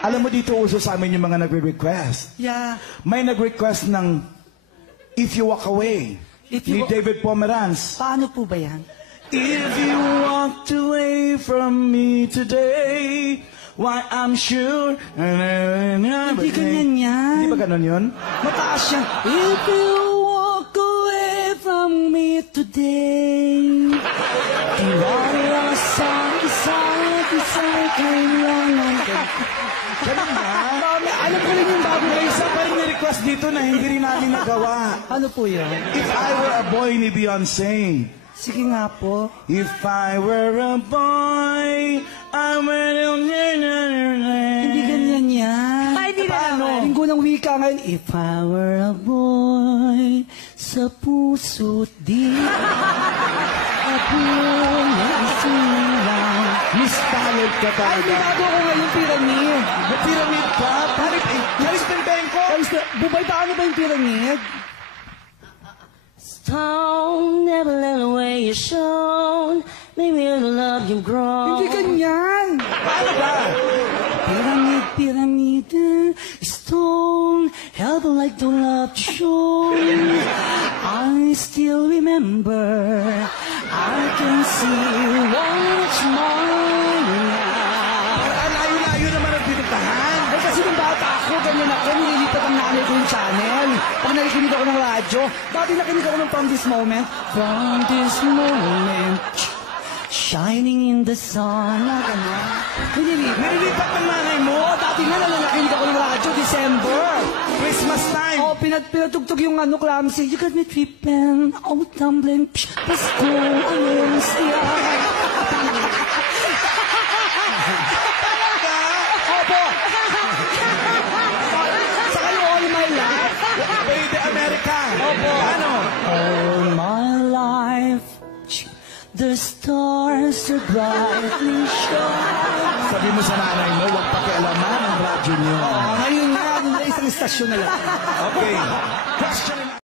Alam mo dito uso sa amin yung mga nagre-request. Yeah. May nag-request ng If You Walk Away ni David Pomeranz. Paano po ba yan? If you walked away from me today, why I'm sure... Hindi ganyan yan. Hindi ba ganun yun? Mataas yan. If you walk away from me today, tiwala sa isa't isa'y kailangan. Ganun ba? Alam ko rin yung bago May isa pa rin request dito na hindi rin natin nagawa. Ano po yun? If I Were a Boy ni Beyonce. Sige nga po. If I were a boy, I would... Hindi ganyan yan. Ay, hindi na naman. Linggo ng wika ngayon. If I were a boy, sa puso't di ako naisilang. Miss Talent ka Ay, talaga. bago ko ngayon pyramid. Pyramid ka? Charis Pembenko? Bubay, paano ba yung pyramid? Stone, never let away your shown. Maybe the love you've grown. Hindi ganyan. Paano ba? Pyramid, pyramid, stone, held like the love shown. I still remember, I can see once more now. Layo-layo naman ang pinuntahan. Ay, kasi nung bata ako, ganyan ako, nililipat ang nanay ko yung channel. Pag nakikinig ako ng radyo, dati nakinig ako ng From This Moment, shining in the sun, na gano'n. Nililipat ng nanay mo. Dati nga nakikinig ako ng radyo, December. Christmas time. Oh, pinatugtog yung clumsy. You got me tripping, oh, tumbling, Pasko, ayun, siya. Opo. Sa kayo, all my life. Baby America. Opo. Ano? All my life, the stars are brightly shine. Sabi mo sa nanay mo, huwag pakialaman ang radyo niyo. Ngayon nga, isang istasyon na lang. Okay. Question